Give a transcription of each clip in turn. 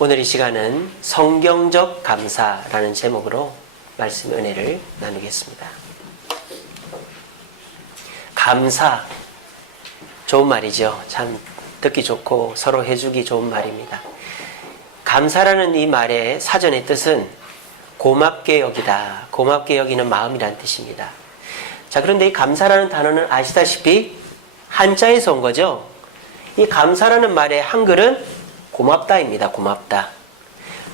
오늘 이 시간은 성경적 감사라는 제목으로 말씀 은혜를 나누겠습니다. 감사, 좋은 말이죠. 참 듣기 좋고 서로 해주기 좋은 말입니다. 감사라는 이 말의 사전의 뜻은 고맙게 여기다, 고맙게 여기는 마음이란 뜻입니다. 자, 그런데 이 감사라는 단어는 아시다시피 한자에서 온 거죠. 이 감사라는 말의 한글은 고맙다입니다. 고맙다.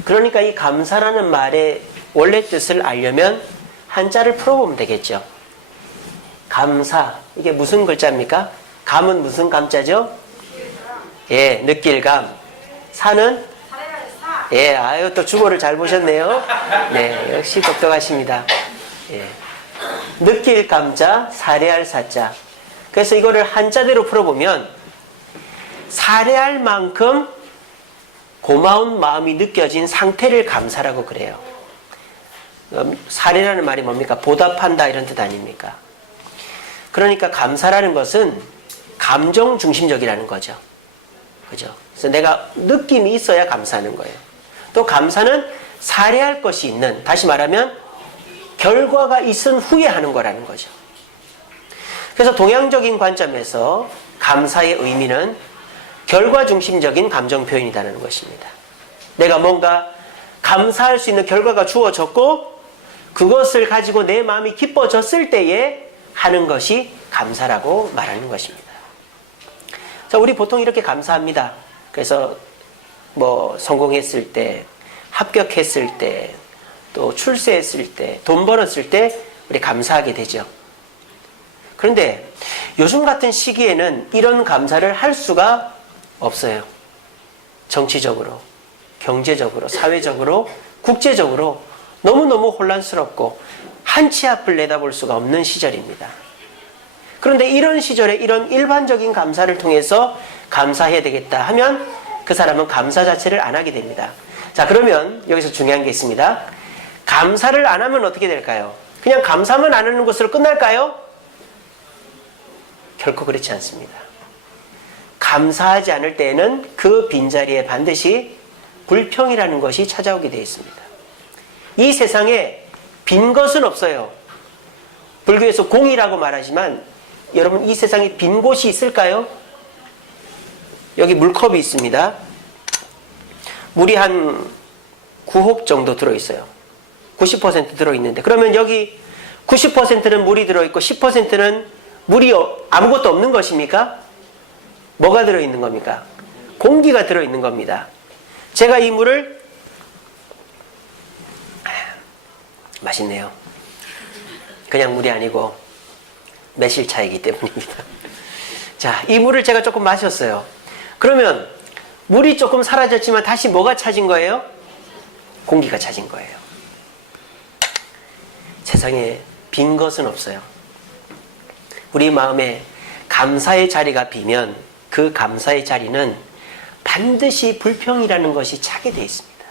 그러니까 이 감사라는 말의 원래 뜻을 알려면 한자를 풀어보면 되겠죠. 감사, 이게 무슨 글자입니까? 감은 무슨 감자죠? 예, 느낄감. 사는? 예, 아유, 또 주어를 잘 보셨네요. 네, 역시 똑똑하십니다. 예. 느낄 감자, 사례할 사자. 그래서 이거를 한자대로 풀어보면 사례할 만큼 고마운 마음이 느껴진 상태를 감사라고 그래요. 사례라는 말이 뭡니까? 보답한다 이런 뜻 아닙니까? 그러니까 감사라는 것은 감정 중심적이라는 거죠. 그죠? 그래서 내가 느낌이 있어야 감사하는 거예요. 또 감사는 사례할 것이 있는, 다시 말하면 결과가 있은 후에 하는 거라는 거죠. 그래서 동양적인 관점에서 감사의 의미는 결과 중심적인 감정 표현이라는 것입니다. 내가 뭔가 감사할 수 있는 결과가 주어졌고 그것을 가지고 내 마음이 기뻐졌을 때에 하는 것이 감사라고 말하는 것입니다. 자, 우리 보통 이렇게 감사합니다. 그래서 뭐 성공했을 때, 합격했을 때, 또 출세했을 때, 돈 벌었을 때 우리 감사하게 되죠. 그런데 요즘 같은 시기에는 이런 감사를 할 수가 없어요. 정치적으로, 경제적으로, 사회적으로, 국제적으로 너무너무 혼란스럽고 한 치 앞을 내다볼 수가 없는 시절입니다. 그런데 이런 시절에 이런 일반적인 감사를 통해서 감사해야 되겠다 하면 그 사람은 감사 자체를 안 하게 됩니다. 자, 그러면 여기서 중요한 게 있습니다. 감사를 안 하면 어떻게 될까요? 그냥 감사만 안 하는 것으로 끝날까요? 결코 그렇지 않습니다. 감사하지 않을 때에는 그 빈자리에 반드시 불평이라는 것이 찾아오게 되어 있습니다. 이 세상에 빈 것은 없어요. 불교에서 공이라고 말하지만 여러분 이 세상에 빈 곳이 있을까요? 여기 물컵이 있습니다. 물이 한 9홉 정도 들어있어요. 90% 들어있는데 그러면 여기 90%는 물이 들어있고 10%는 물이 아무것도 없는 것입니까? 뭐가 들어있는 겁니까? 공기가 들어있는 겁니다. 제가 이 물을 맛있네요. 그냥 물이 아니고 매실차이기 때문입니다. 자, 이 물을 제가 조금 마셨어요. 그러면 물이 조금 사라졌지만 다시 뭐가 차진 거예요? 공기가 차진 거예요. 세상에 빈 것은 없어요. 우리 마음에 감사의 자리가 비면 그 감사의 자리는 반드시 불평이라는 것이 차게 되어 있습니다.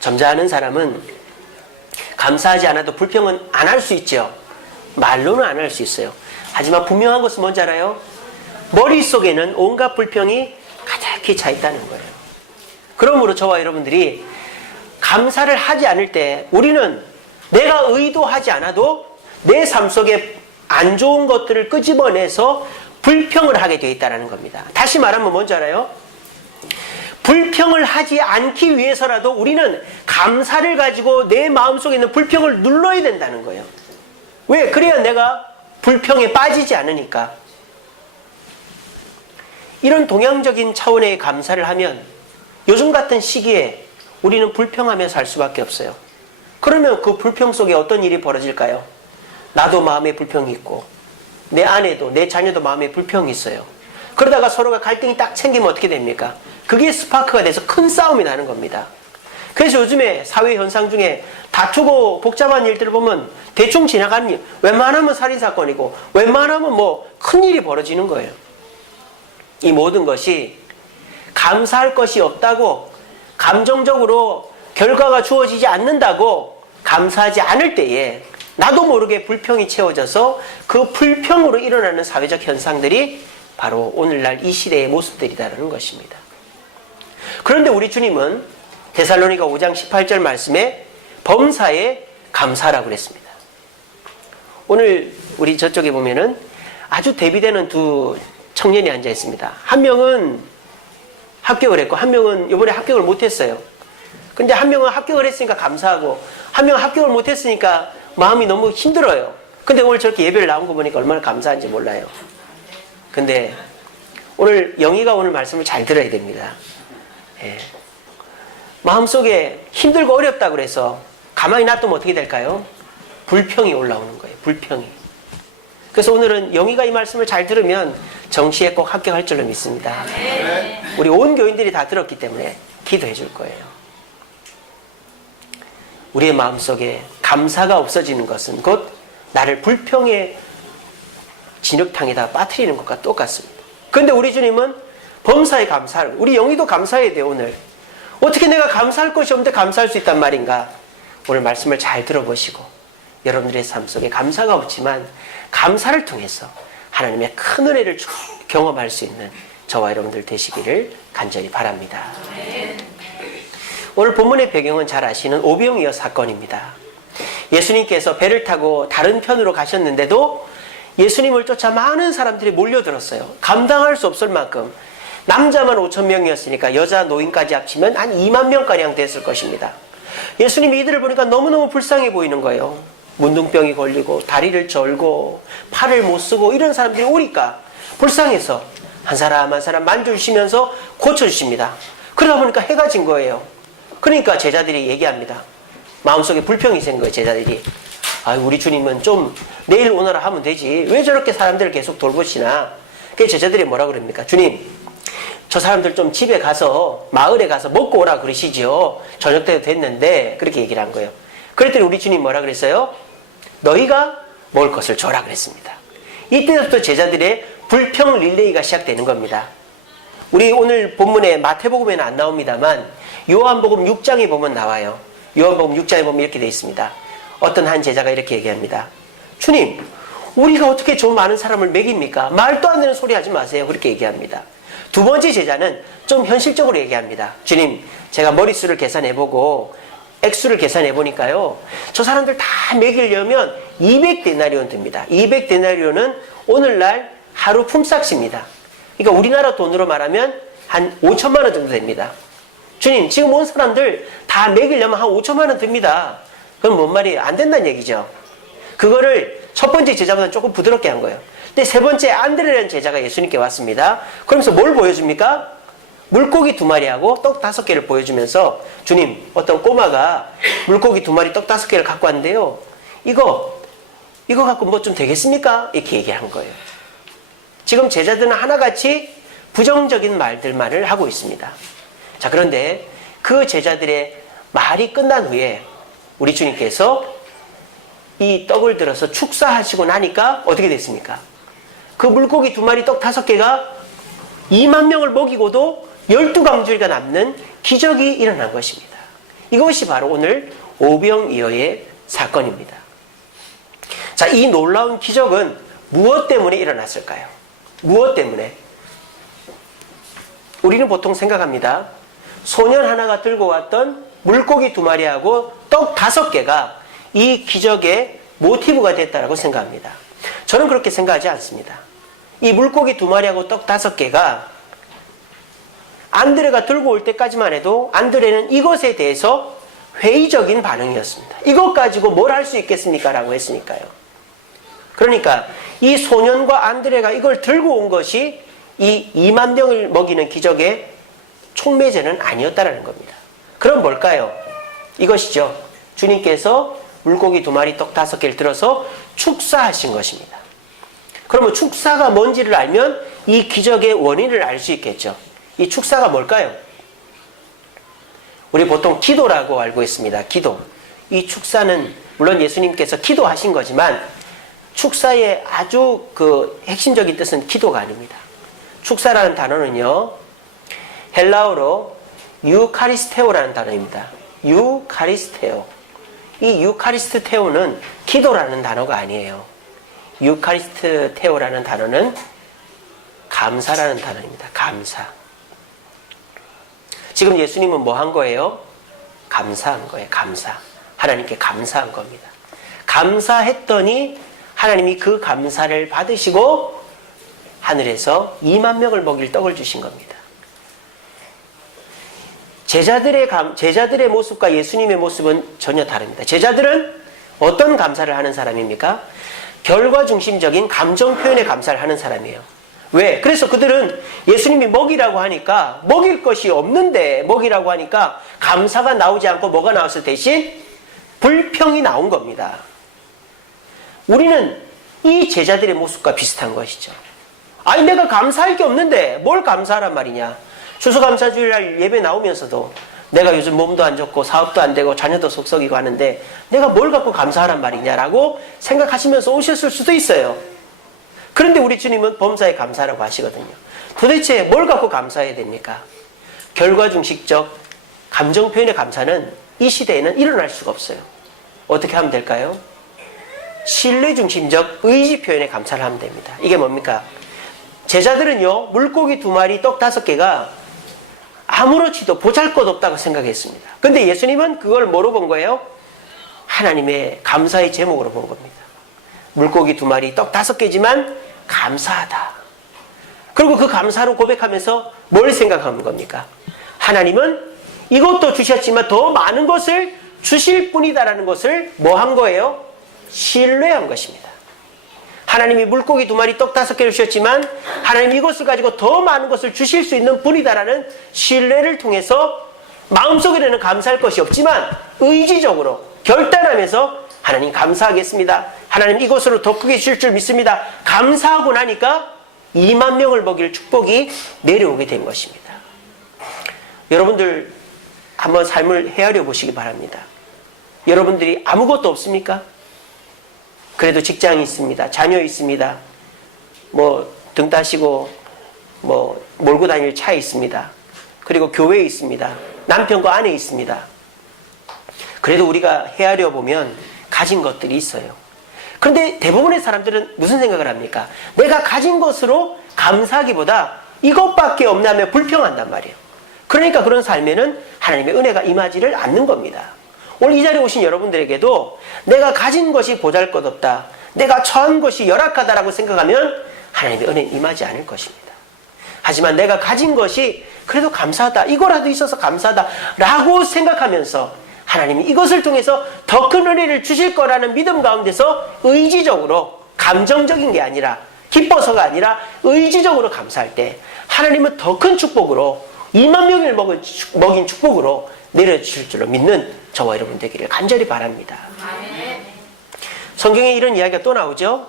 점잖은 사람은 감사하지 않아도 불평은 안 할 수 있죠. 말로는 안 할 수 있어요. 하지만 분명한 것은 뭔지 알아요? 머릿속에는 온갖 불평이 가득히 차 있다는 거예요. 그러므로 저와 여러분들이 감사를 하지 않을 때 우리는 내가 의도하지 않아도 내 삶 속에 안 좋은 것들을 끄집어내서 불평을 하게 되어 있다는 겁니다. 다시 말하면 뭔지 알아요? 불평을 하지 않기 위해서라도 우리는 감사를 가지고 내 마음속에 있는 불평을 눌러야 된다는 거예요. 왜? 그래야 내가 불평에 빠지지 않으니까. 이런 동양적인 차원의 감사를 하면 요즘 같은 시기에 우리는 불평하며 살 수밖에 없어요. 그러면 그 불평 속에 어떤 일이 벌어질까요? 나도 마음에 불평이 있고 내 아내도 내 자녀도 마음에 불평이 있어요. 그러다가 서로가 갈등이 딱 생기면 어떻게 됩니까? 그게 스파크가 돼서 큰 싸움이 나는 겁니다. 그래서 요즘에 사회 현상 중에 다투고 복잡한 일들을 보면 대충 지나가는 일, 웬만하면 살인사건이고 웬만하면 뭐 큰일이 벌어지는 거예요. 이 모든 것이 감사할 것이 없다고 감정적으로 결과가 주어지지 않는다고 감사하지 않을 때에 나도 모르게 불평이 채워져서 그 불평으로 일어나는 사회적 현상들이 바로 오늘날 이 시대의 모습들이라는 것입니다. 그런데 우리 주님은 데살로니가 5장 18절 말씀에 범사에 감사라고 그랬습니다. 오늘 우리 저쪽에 보면은 아주 대비되는 두 청년이 앉아 있습니다. 한 명은 합격을 했고 한 명은 이번에 합격을 못했어요. 근데 한 명은 합격을 했으니까 감사하고 한 명은 합격을 못했으니까 마음이 너무 힘들어요. 근데 오늘 저렇게 예배를 나온 거 보니까 얼마나 감사한지 몰라요. 근데 오늘 영희가 오늘 말씀을 잘 들어야 됩니다. 예. 마음속에 힘들고 어렵다고 그래서 가만히 놔두면 어떻게 될까요? 불평이 올라오는 거예요. 불평이. 그래서 오늘은 영희가 이 말씀을 잘 들으면 정시에 꼭 합격할 줄로 믿습니다. 우리 온 교인들이 다 들었기 때문에 기도해 줄 거예요. 우리의 마음속에 감사가 없어지는 것은 곧 나를 불평의 진흙탕에다 빠뜨리는 것과 똑같습니다. 그런데 우리 주님은 범사에 감사를, 우리 영희도 감사해야 돼요. 오늘 어떻게 내가 감사할 것이 없는데 감사할 수 있단 말인가? 오늘 말씀을 잘 들어보시고 여러분들의 삶 속에 감사가 없지만 감사를 통해서 하나님의 큰 은혜를 경험할 수 있는 저와 여러분들 되시기를 간절히 바랍니다. 오늘 본문의 배경은 잘 아시는 오병이어 사건입니다. 예수님께서 배를 타고 다른 편으로 가셨는데도 예수님을 쫓아 많은 사람들이 몰려들었어요. 감당할 수 없을 만큼. 남자만 5,000명이었으니까 여자 노인까지 합치면 한 2만 명가량 됐을 것입니다. 예수님이 이들을 보니까 너무너무 불쌍해 보이는 거예요. 문둥병이 걸리고 다리를 절고 팔을 못 쓰고 이런 사람들이 오니까 불쌍해서 한 사람 한 사람 만져주시면서 고쳐주십니다. 그러다 보니까 해가 진 거예요. 그러니까 제자들이 얘기합니다. 마음속에 불평이 생긴 거예요. 제자들이. 우리 주님은 좀 내일 오너라 하면 되지. 왜 저렇게 사람들을 계속 돌보시나. 그래서 제자들이 뭐라 그럽니까? 주님, 저 사람들 좀 집에 가서 마을에 가서 먹고 오라 그러시죠. 저녁 때도 됐는데 그렇게 얘기를 한 거예요. 그랬더니 우리 주님 뭐라 그랬어요? 너희가 먹을 것을 줘라 그랬습니다. 이때부터 제자들의 불평 릴레이가 시작되는 겁니다. 우리 오늘 본문에 마태복음에는 안 나옵니다만 요한복음 6장에 보면 나와요. 요한복음 6장에 보면 이렇게 되어 있습니다. 어떤 한 제자가 이렇게 얘기합니다. 주님, 우리가 어떻게 저 많은 사람을 먹입니까? 말도 안 되는 소리 하지 마세요. 그렇게 얘기합니다. 두 번째 제자는 좀 현실적으로 얘기합니다. 주님, 제가 머릿수를 계산해보고 액수를 계산해보니까요. 저 사람들 다 먹이려면 200데나리온 듭니다. 200데나리온은 오늘날 하루 품삯입니다. 그러니까 우리나라 돈으로 말하면 한 5천만 원 정도 됩니다. 주님, 지금 온 사람들 다 먹이려면 한 5천만 원 듭니다. 그럼 뭔 말이에요? 안 된다는 얘기죠. 그거를 첫 번째 제자보다 조금 부드럽게 한 거예요. 근데 세 번째 안드레라는 제자가 예수님께 왔습니다. 그러면서 뭘 보여줍니까? 물고기 2마리하고 떡 5개를 보여주면서 주님, 어떤 꼬마가 물고기 2마리 떡 5개를 갖고 왔는데요. 이거 갖고 뭐 좀 되겠습니까? 이렇게 얘기한 거예요. 지금 제자들은 하나같이 부정적인 말들만을 하고 있습니다. 자, 그런데 그 제자들의 말이 끝난 후에 우리 주님께서 이 떡을 들어서 축사하시고 나니까 어떻게 됐습니까? 그 물고기 2마리 떡 5개가 2만 명을 먹이고도 12강줄기가 남는 기적이 일어난 것입니다. 이것이 바로 오늘 오병이어의 사건입니다. 자, 이 놀라운 기적은 무엇 때문에 일어났을까요? 무엇 때문에? 우리는 보통 생각합니다. 소년 하나가 들고 왔던 물고기 2마리하고 떡 5개가 이 기적의 모티브가 됐다고 생각합니다. 저는 그렇게 생각하지 않습니다. 이 물고기 2마리하고 떡 5개가 안드레가 들고 올 때까지만 해도 안드레는 이것에 대해서 회의적인 반응이었습니다. 이것 가지고 뭘 할 수 있겠습니까? 라고 했으니까요. 그러니까 이 소년과 안드레가 이걸 들고 온 것이 이 2만 명을 먹이는 기적의 촉매제는 아니었다라는 겁니다. 그럼 뭘까요? 이것이죠. 주님께서 물고기 2마리 떡 5개를 들어서 축사하신 것입니다. 그러면 축사가 뭔지를 알면 이 기적의 원인을 알 수 있겠죠. 이 축사가 뭘까요? 우리 보통 기도라고 알고 있습니다. 기도. 이 축사는 물론 예수님께서 기도하신 거지만 축사의 아주 핵심적인 뜻은 기도가 아닙니다. 축사라는 단어는요, 헬라어로 유카리스테오라는 단어입니다. 유카리스테오. 이 유카리스테오는 기도라는 단어가 아니에요. 유카리스테오라는 단어는 감사라는 단어입니다. 감사. 지금 예수님은 뭐 한 거예요? 감사한 거예요. 감사. 하나님께 감사한 겁니다. 감사했더니 하나님이 그 감사를 받으시고 하늘에서 2만 명을 먹일 떡을 주신 겁니다. 제자들의 모습과 예수님의 모습은 전혀 다릅니다. 제자들은 어떤 감사를 하는 사람입니까? 결과 중심적인 감정 표현의 감사를 하는 사람이에요. 왜? 그래서 그들은 예수님이 먹이라고 하니까 먹일 것이 없는데 먹이라고 하니까 감사가 나오지 않고 뭐가 나왔을 대신 불평이 나온 겁니다. 우리는 이 제자들의 모습과 비슷한 것이죠. 아니 내가 감사할 게 없는데 뭘 감사하란 말이냐. 추수감사주일날 예배 나오면서도 내가 요즘 몸도 안 좋고 사업도 안 되고 자녀도 속썩이고 하는데 내가 뭘 갖고 감사하란 말이냐라고 생각하시면서 오셨을 수도 있어요. 그런데 우리 주님은 범사에 감사라고 하시거든요. 도대체 뭘 갖고 감사해야 됩니까? 결과중식적 감정 표현의 감사는 이 시대에는 일어날 수가 없어요. 어떻게 하면 될까요? 신뢰중심적 의지 표현의 감사를 하면 됩니다. 이게 뭡니까? 제자들은요, 물고기 2마리, 떡 5개가 아무렇지도 보잘것없다고 생각했습니다. 근데 예수님은 그걸 뭐로 본 거예요? 하나님의 감사의 제목으로 본 겁니다. 물고기 2마리, 떡 5개지만 감사하다. 그리고 그 감사로 고백하면서 뭘 생각하는 겁니까? 하나님은 이것도 주셨지만 더 많은 것을 주실 뿐이다라는 것을 뭐 한 거예요? 신뢰한 것입니다. 하나님이 물고기 2마리, 떡 5개를 주셨지만 하나님 이것을 가지고 더 많은 것을 주실 수 있는 분이다라는 신뢰를 통해서 마음속에는 감사할 것이 없지만 의지적으로 결단하면서 하나님 감사하겠습니다. 하나님 이것으로 더 크게 주실 줄 믿습니다. 감사하고 나니까 2만 명을 먹일 축복이 내려오게 된 것입니다. 여러분들 한번 삶을 헤아려 보시기 바랍니다. 여러분들이 아무것도 없습니까? 그래도 직장이 있습니다. 자녀 있습니다. 등 따시고 몰고 다닐 차 있습니다. 그리고 교회에 있습니다. 남편과 아내 있습니다. 그래도 우리가 헤아려 보면 가진 것들이 있어요. 그런데 대부분의 사람들은 무슨 생각을 합니까? 내가 가진 것으로 감사하기보다 이것밖에 없냐며 불평한단 말이에요. 그러니까 그런 삶에는 하나님의 은혜가 임하지를 않는 겁니다. 오늘 이 자리에 오신 여러분들에게도 내가 가진 것이 보잘것없다, 내가 처한 것이 열악하다라고 생각하면 하나님의 은혜는 임하지 않을 것입니다. 하지만 내가 가진 것이 그래도 감사하다, 이거라도 있어서 감사하다 라고 생각하면서 하나님이 이것을 통해서 더 큰 은혜를 주실 거라는 믿음 가운데서 의지적으로, 감정적인 게 아니라 기뻐서가 아니라 의지적으로 감사할 때 하나님은 더 큰 축복으로 2만 명을 먹인 축복으로 내려주실 줄로 믿는 저와 여러분 되기를 간절히 바랍니다. 성경에 이런 이야기가 또 나오죠.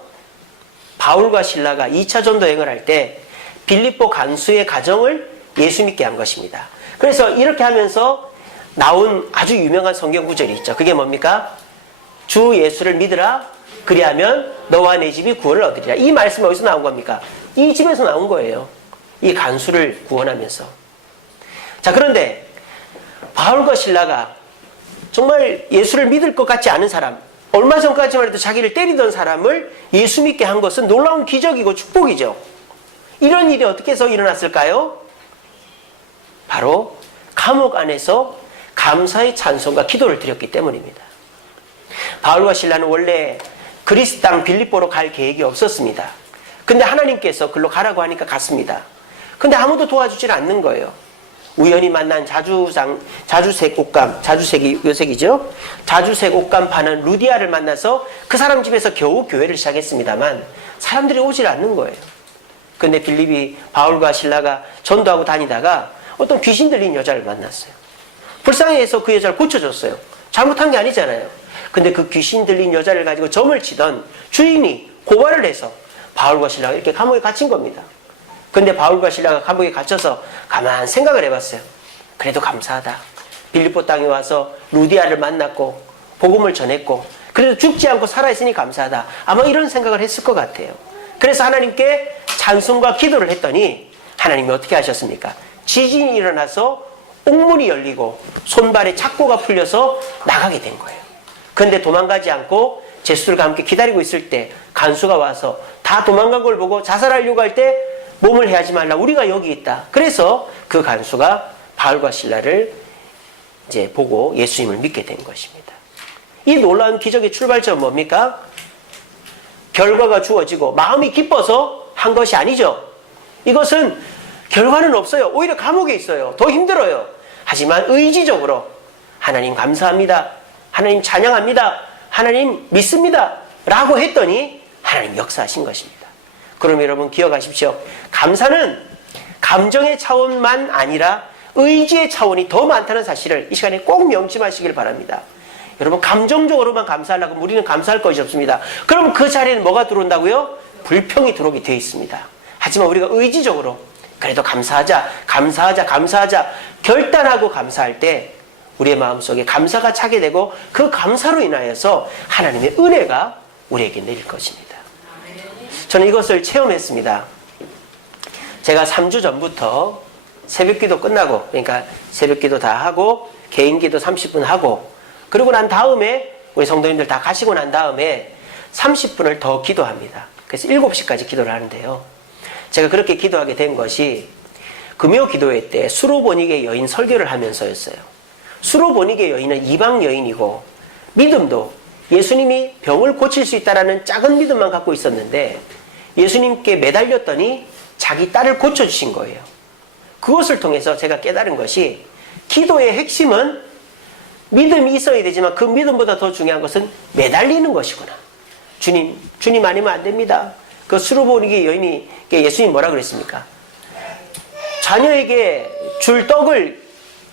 바울과 실라가 2차 전도 여행을 할 때 빌립보 간수의 가정을 예수 믿게 한 것입니다. 그래서 이렇게 하면서 나온 아주 유명한 성경 구절이 있죠. 그게 뭡니까? 주 예수를 믿으라, 그리하면 너와 내 집이 구원을 얻으리라. 이 말씀이 어디서 나온 겁니까? 이 집에서 나온 거예요. 이 간수를 구원하면서. 자, 그런데 바울과 실라가 정말 예수를 믿을 것 같지 않은 사람, 얼마 전까지만 해도 자기를 때리던 사람을 예수 믿게 한 것은 놀라운 기적이고 축복이죠. 이런 일이 어떻게 해서 일어났을까요? 바로 감옥 안에서 감사의 찬송과 기도를 드렸기 때문입니다. 바울과 실라는 원래 그리스 땅 빌립보로 갈 계획이 없었습니다. 근데 하나님께서 글로 가라고 하니까 갔습니다. 근데 아무도 도와주질 않는 거예요. 우연히 만난 자주색 옷감, 자주색이 요색이죠? 자주색 옷감 파는 루디아를 만나서 그 사람 집에서 겨우 교회를 시작했습니다만 사람들이 오질 않는 거예요. 근데 빌립이 바울과 실라가 전도하고 다니다가 어떤 귀신 들린 여자를 만났어요. 불쌍해서 그 여자를 고쳐줬어요. 잘못한 게 아니잖아요. 근데 그 귀신 들린 여자를 가지고 점을 치던 주인이 고발을 해서 바울과 실라가 이렇게 감옥에 갇힌 겁니다. 근데 바울과 실라가 감옥에 갇혀서 가만 생각을 해봤어요. 그래도 감사하다. 빌립보 땅에 와서 루디아를 만났고 복음을 전했고 그래도 죽지 않고 살아있으니 감사하다. 아마 이런 생각을 했을 것 같아요. 그래서 하나님께 찬송과 기도를 했더니 하나님이 어떻게 하셨습니까? 지진이 일어나서 옥문이 열리고 손발에 착고가 풀려서 나가게 된 거예요. 그런데 도망가지 않고 제수들과 함께 기다리고 있을 때 간수가 와서 다 도망간 걸 보고 자살하려고 할 때 몸을 해하지 말라, 우리가 여기 있다. 그래서 그 간수가 바울과 실라를 이제 보고 예수님을 믿게 된 것입니다. 이 놀라운 기적의 출발점은 뭡니까? 결과가 주어지고 마음이 기뻐서 한 것이 아니죠. 이것은 결과는 없어요. 오히려 감옥에 있어요. 더 힘들어요. 하지만 의지적으로 하나님 감사합니다. 하나님 찬양합니다. 하나님 믿습니다. 라고 했더니 하나님 역사하신 것입니다. 그럼 여러분 기억하십시오. 감사는 감정의 차원만 아니라 의지의 차원이 더 많다는 사실을 이 시간에 꼭 명심하시길 바랍니다. 여러분 감정적으로만 감사하려고 우리는 감사할 것이 없습니다. 그럼 그 자리에는 뭐가 들어온다고요? 불평이 들어오게 되어 있습니다. 하지만 우리가 의지적으로 그래도 감사하자 결단하고 감사할 때 우리의 마음속에 감사가 차게 되고 그 감사로 인하여서 하나님의 은혜가 우리에게 내릴 것입니다. 저는 이것을 체험했습니다. 제가 3주 전부터 새벽기도 끝나고, 그러니까 새벽기도 다 하고 개인기도 30분 하고, 그러고 난 다음에 우리 성도님들 다 가시고 난 다음에 30분을 더 기도합니다. 그래서 7시까지 기도를 하는데요. 제가 그렇게 기도하게 된 것이 금요 기도회 때 수로보니게 여인 설교를 하면서였어요. 수로보니게 여인은 이방 여인이고 믿음도 예수님이 병을 고칠 수 있다는 작은 믿음만 갖고 있었는데 예수님께 매달렸더니 자기 딸을 고쳐주신 거예요. 그것을 통해서 제가 깨달은 것이 기도의 핵심은 믿음이 있어야 되지만 그 믿음보다 더 중요한 것은 매달리는 것이구나. 주님 아니면 안 됩니다. 그 수로보니게 여인이 예수님 뭐라 그랬습니까? 자녀에게 줄 떡을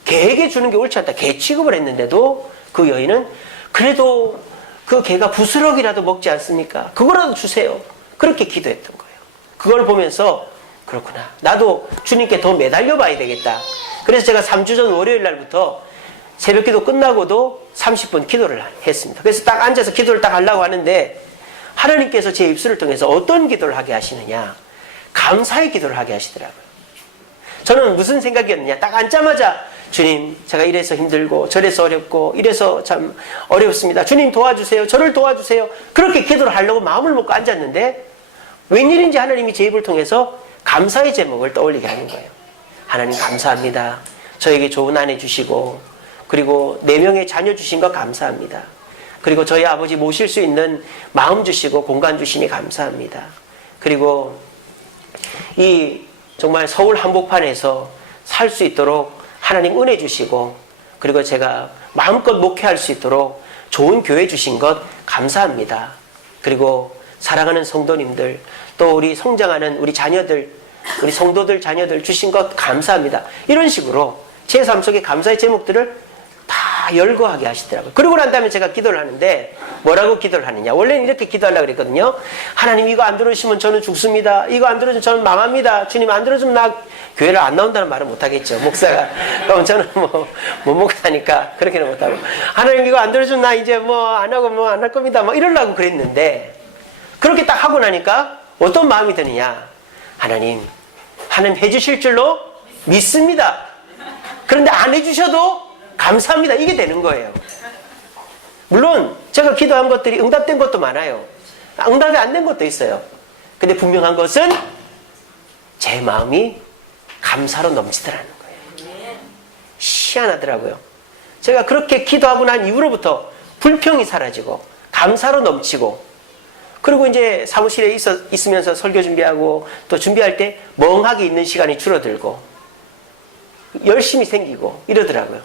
개에게 주는 게 옳지 않다. 개 취급을 했는데도 그 여인은 그래도 그 개가 부스러기라도 먹지 않습니까? 그거라도 주세요. 그렇게 기도했던 거예요. 그걸 보면서 그렇구나. 나도 주님께 더 매달려 봐야 되겠다. 그래서 제가 3주 전 월요일 날부터 새벽기도 끝나고도 30분 기도를 했습니다. 그래서 딱 앉아서 기도를 딱 하려고 하는데 하나님께서 제 입술을 통해서 어떤 기도를 하게 하시느냐? 감사의 기도를 하게 하시더라고요. 저는 무슨 생각이었느냐? 딱 앉자마자 주님, 제가 이래서 힘들고 저래서 어렵고 이래서 참 어렵습니다. 주님 도와주세요. 저를 도와주세요. 그렇게 기도를 하려고 마음을 먹고 앉았는데 웬일인지 하나님이 제 입을 통해서 감사의 제목을 떠올리게 하는 거예요. 하나님 감사합니다. 저에게 좋은 아내 주시고 그리고 4명의 자녀 주신 것 감사합니다. 그리고 저희 아버지 모실 수 있는 마음 주시고 공간 주시니 감사합니다. 그리고 이 정말 서울 한복판에서 살 수 있도록 하나님 은혜 주시고 그리고 제가 마음껏 목회할 수 있도록 좋은 교회 주신 것 감사합니다. 그리고 사랑하는 성도님들 또 우리 성장하는 우리 자녀들 우리 성도들 자녀들 주신 것 감사합니다. 이런 식으로 제 삶 속에 감사의 제목들을 다 열거하게 하시더라고요. 그러고 난 다음에 제가 기도를 하는데 뭐라고 기도를 하느냐. 원래는 이렇게 기도하려고 그랬거든요. 하나님 이거 안 들어주시면 저는 죽습니다. 이거 안 들어주면 저는 망합니다. 주님 안 들어주면 나 교회를 안 나온다는 말은 못하겠죠. 목사가. 그럼 저는 못 목사니까 그렇게는 못하고 하나님 이거 안 들어주면 나 이제 안 하고 안 할 겁니다. 이러려고 그랬는데 그렇게 딱 하고 나니까 어떤 마음이 드느냐. 하나님 해주실 줄로 믿습니다. 그런데 안 해주셔도 감사합니다. 이게 되는 거예요. 물론 제가 기도한 것들이 응답된 것도 많아요. 응답이 안 된 것도 있어요. 근데 분명한 것은 제 마음이 감사로 넘치더라는 거예요. 희한하더라고요. 제가 그렇게 기도하고 난 이후로부터 불평이 사라지고 감사로 넘치고 그리고 이제 사무실에 있으면서 설교 준비하고 또 준비할 때 멍하게 있는 시간이 줄어들고 열심히 생기고 이러더라고요.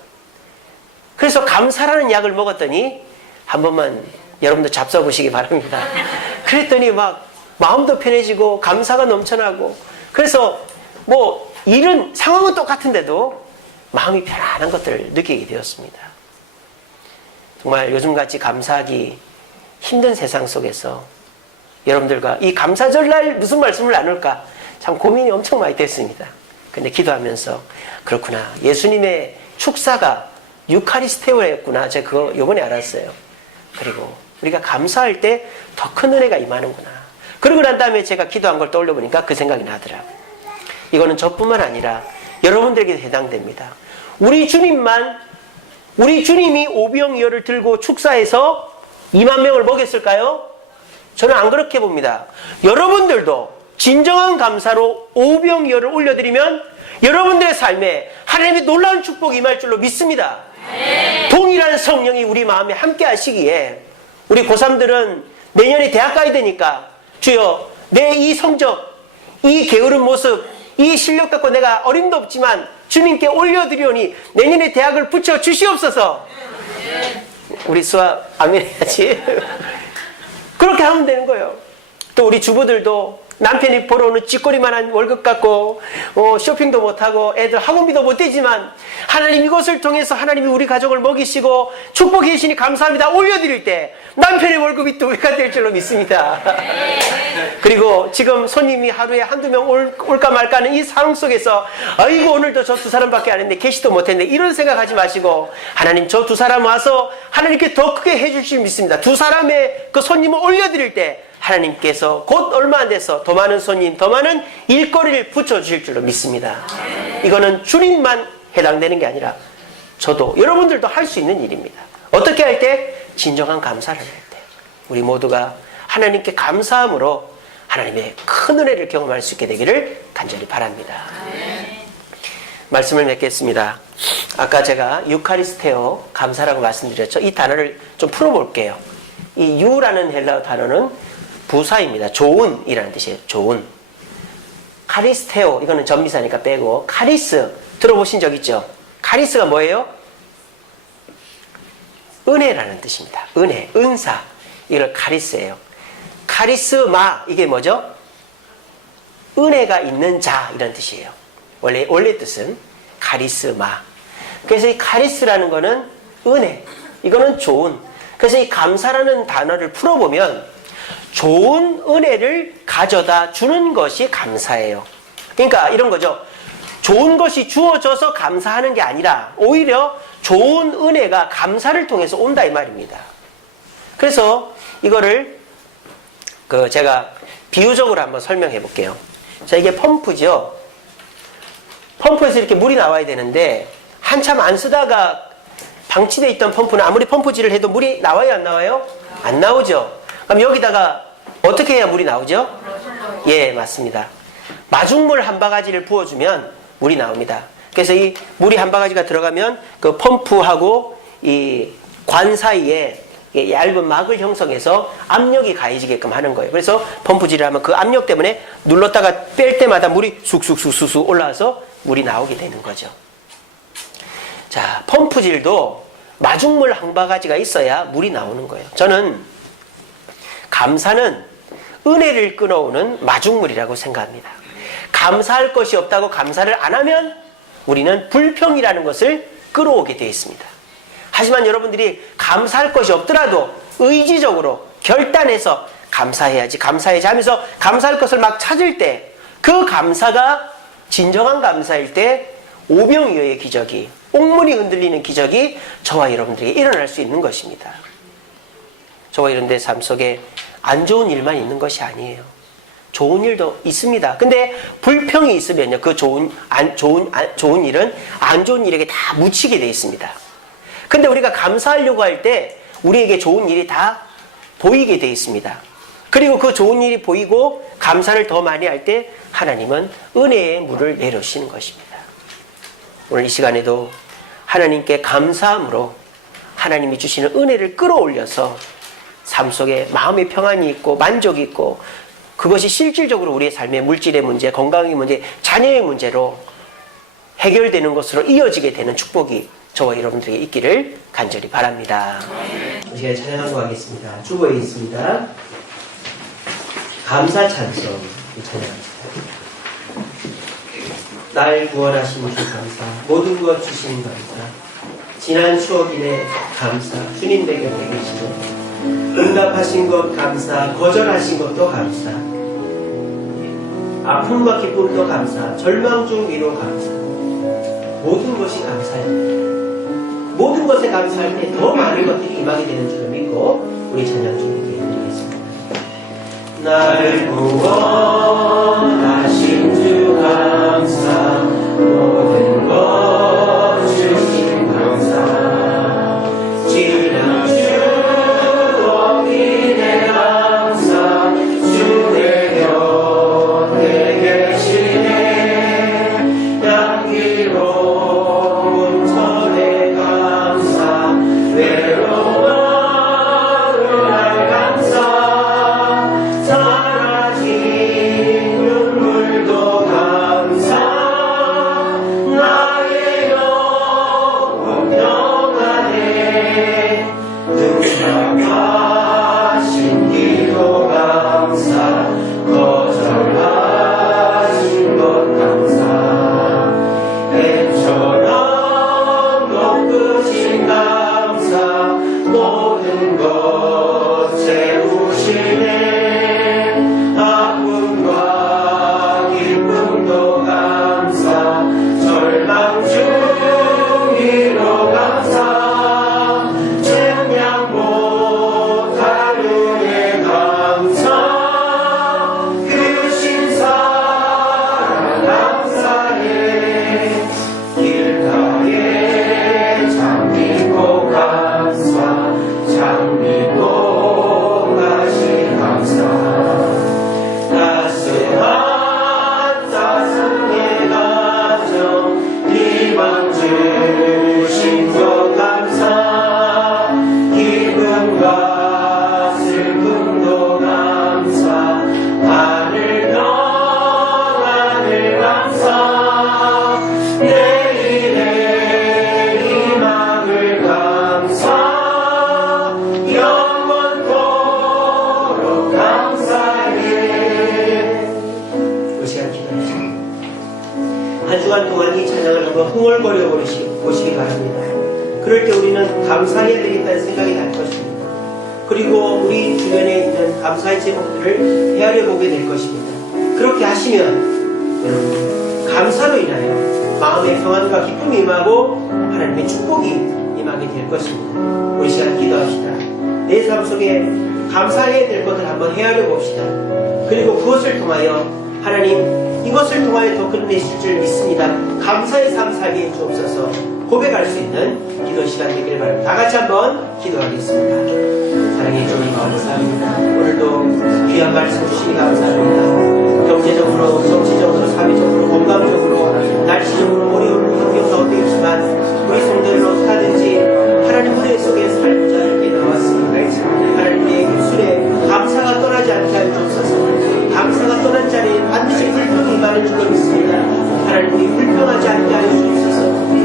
그래서 감사라는 약을 먹었더니 한 번만 여러분도 잡숴보시기 바랍니다. 그랬더니 마음도 편해지고 감사가 넘쳐나고 그래서 일은 상황은 똑같은데도 마음이 편안한 것들을 느끼게 되었습니다. 정말 요즘같이 감사하기 힘든 세상 속에서 여러분들과 이 감사절날 무슨 말씀을 나눌까 참 고민이 엄청 많이 됐습니다. 근데 기도하면서 그렇구나. 예수님의 축사가 유카리스테오였구나. 제가 그거 이번에 알았어요. 그리고 우리가 감사할 때 더 큰 은혜가 임하는구나. 그러고 난 다음에 제가 기도한 걸 떠올려 보니까 그 생각이 나더라고요. 이거는 저뿐만 아니라 여러분들에게도 해당됩니다. 우리 주님이 오병이어를 들고 축사해서 2만 명을 먹였을까요? 저는 안 그렇게 봅니다. 여러분들도 진정한 감사로 오병이어를 올려드리면 여러분들의 삶에 하나님의 놀라운 축복이 임할 줄로 믿습니다. 동일한 성령이 우리 마음에 함께 하시기에 우리 고3들은 내년에 대학 가야 되니까 주여 내 이 성적, 이 게으른 모습, 이 실력 갖고 내가 어림도 없지만 주님께 올려드리오니 내년에 대학을 붙여 주시옵소서. 우리 수아 아멘 해야지. 그렇게 하면 되는 거예요. 또 우리 주부들도 남편이 벌어오는 찌꺼리만한 월급 갖고 쇼핑도 못하고 애들 학원비도 못 되지만 하나님 이것을 통해서 하나님이 우리 가족을 먹이시고 축복해 주시니 감사합니다 올려드릴 때 남편의 월급이 두 배가 될 줄로 믿습니다. 그리고 지금 손님이 하루에 한두 명 올까 말까 하는 이 상황 속에서 아이고 오늘도 저 두 사람밖에 안 했는데 캐시도 못했네 이런 생각하지 마시고 하나님 저 두 사람 와서 하나님께 더 크게 해줄 줄 믿습니다. 두 사람의 그 손님을 올려드릴 때 하나님께서 곧 얼마 안 돼서 더 많은 손님, 더 많은 일거리를 붙여주실 줄로 믿습니다. 이거는 주님만 해당되는 게 아니라 저도 여러분들도 할 수 있는 일입니다. 어떻게 할 때? 진정한 감사를 할 때 우리 모두가 하나님께 감사함으로 하나님의 큰 은혜를 경험할 수 있게 되기를 간절히 바랍니다. 말씀을 맺겠습니다. 아까 제가 유카리스테오 감사라고 말씀드렸죠. 이 단어를 좀 풀어볼게요. 이 유라는 헬라어 단어는 부사입니다. 좋은이라는 뜻이에요. 좋은. 카리스테오 이거는 전미사니까 빼고 카리스 들어보신 적 있죠? 카리스가 뭐예요? 은혜라는 뜻입니다. 은혜, 은사 이걸 카리스예요. 카리스마 이게 뭐죠? 은혜가 있는 자 이런 뜻이에요. 원래 뜻은 카리스마. 그래서 이 카리스라는 거는 은혜, 이거는 좋은. 그래서 이 감사라는 단어를 풀어보면 좋은 은혜를 가져다 주는 것이 감사예요. 그러니까 이런 거죠. 좋은 것이 주어져서 감사하는 게 아니라 오히려 좋은 은혜가 감사를 통해서 온다 이 말입니다. 그래서 이거를 제가 비유적으로 한번 설명해 볼게요. 자, 이게 펌프죠. 펌프에서 이렇게 물이 나와야 되는데 한참 안 쓰다가 방치되어 있던 펌프는 아무리 펌프질을 해도 물이 나와요 안 나와요? 안 나오죠. 그럼 여기다가 어떻게 해야 물이 나오죠? 예, 맞습니다. 마중물 한 바가지를 부어주면 물이 나옵니다. 그래서 이 물이 한 바가지가 들어가면 그 펌프하고 이 관 사이에 얇은 막을 형성해서 압력이 가해지게끔 하는 거예요. 그래서 펌프질을 하면 그 압력 때문에 눌렀다가 뺄 때마다 물이 쑥쑥쑥쑥 올라와서 물이 나오게 되는 거죠. 자, 펌프질도 마중물 한 바가지가 있어야 물이 나오는 거예요. 저는 감사는 은혜를 끊어오는 마중물이라고 생각합니다. 감사할 것이 없다고 감사를 안 하면 우리는 불평이라는 것을 끌어오게 되어 있습니다. 하지만 여러분들이 감사할 것이 없더라도 의지적으로 결단해서 감사해야지 하면서 감사할 것을 막 찾을 때 그 감사가 진정한 감사일 때 오병이어의 기적이, 옥문이 흔들리는 기적이 저와 여러분들에게 일어날 수 있는 것입니다. 저와 여러분들의 삶 속에 안 좋은 일만 있는 것이 아니에요. 좋은 일도 있습니다. 근데 불평이 있으면요, 그 좋은 일은 안 좋은 일에게 다 묻히게 되어 있습니다. 근데 우리가 감사하려고 할 때 우리에게 좋은 일이 다 보이게 되어 있습니다. 그리고 그 좋은 일이 보이고 감사를 더 많이 할 때 하나님은 은혜의 물을 내려주시는 것입니다. 오늘 이 시간에도 하나님께 감사함으로 하나님이 주시는 은혜를 끌어올려서 삶 속에 마음의 평안이 있고 만족이 있고 그것이 실질적으로 우리의 삶의 물질의 문제, 건강의 문제, 자녀의 문제로 해결되는 것으로 이어지게 되는 축복이 저와 여러분들에게 있기를 간절히 바랍니다. 이 시간에 찬양하고 가겠습니다. 주보에 있습니다. 감사 찬송 찬양합니다. 날 구원하신 주 감사, 모든 것 주신 감사, 지난 추억이네 감사, 주님 내 곁에 계시고 응답하신 것 감사, 거절하신 것도 감사, 아픔과 기쁨도 감사, 절망 중 위로 감사, 모든 것이 감사입니다. 모든 것에 감사할 때 더 많은 것들이 임하게 되는 줄을 믿고 우리 찬양 주님께 드리겠습니다. 나를 구원하신 주 감사, 모든 것 주신 감사, 지난 추억 이내 감사, 주의 곁 하신 기도 감사 거절하신 것 감사 뱀처럼 높으신 감사 모든 것 채우시네 아픔과 기쁨도 감사 절망 중이로 감사 생명 못할 은혜 감사 크신 사랑 감사해 길가에 참 믿고 감사 참 믿고 가시 감사 따스한 따스의 가정 희망 주신 것 감사 기쁨과 슬픔도 감사 하늘 평안을 감사 내일의 희망을 감사 영원토록 감사해. 이 시간 기도하시고 한 주간 동안 이 찬양을 한번 흥얼거려 보시기 바랍니다. 그럴 때 우리는 감사해야 되겠다는 생각이 날 것입니다. 그리고 우리 주변에 있는 감사의 제목들을 헤아려 보게 될 것입니다. 그렇게 하시면 여러분 감사로 인하여 마음의 평안과 기쁨이 임하고 하나님의 축복이 임하게 될 것입니다. 우리 시간 기도합시다. 내 삶 속에 감사해야 될 것을 한번 헤아려 봅시다. 그리고 그것을 통하여 하나님 이것을 통하여 더 끝내실 줄 믿습니다. 감사의 삶 살게 해주옵소서. 고백할 수 있는 기도 시간 되기를 바랍니다. 다 같이 한번 기도하겠습니다. 사랑해 주님 감사합니다. 오늘도 귀한 말씀 주시니 감사합니다. 경제적으로, 정치적으로, 사회적으로, 건강적으로, 날씨적으로 어려운 환경 가운데 있지만 우리 성도들은 어떻게든지 하나님 은혜 속에 살고자 이렇게 나왔습니다. 하나님의 입술에 감사가 떠나지 않게 하여 주옵소서. 감사가 떠난 자리에 반드시 불평이 임하는 줄로 믿습니다. 하나님이 불평하지 않게 하여 주옵소서.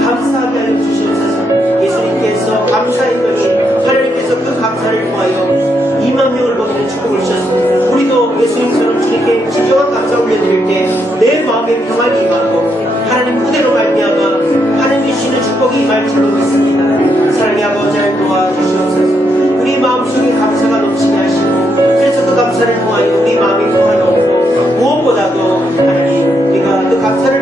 감사하게 하여 주시옵소서. 예수님께서 감사했더니 하나님께서 그 감사를 통하여 2만 명을 먹이는 축복을 주셨습니다. 우리도 예수님처럼 주님께 진정한 감사 올려드릴 때 내 마음에 평안이 임하고 하나님 그대로 말미암아 하나님이 주시는 축복이 임할 줄로 믿습니다. 사랑의 아버지 하나님 도와주시옵소서. 우리 마음속에 감사가 넘치게 하시고 그래서 그 감사를 통하여 우리 마음이 평안을 얻고 무엇보다도 하나님 우리가 그 감사를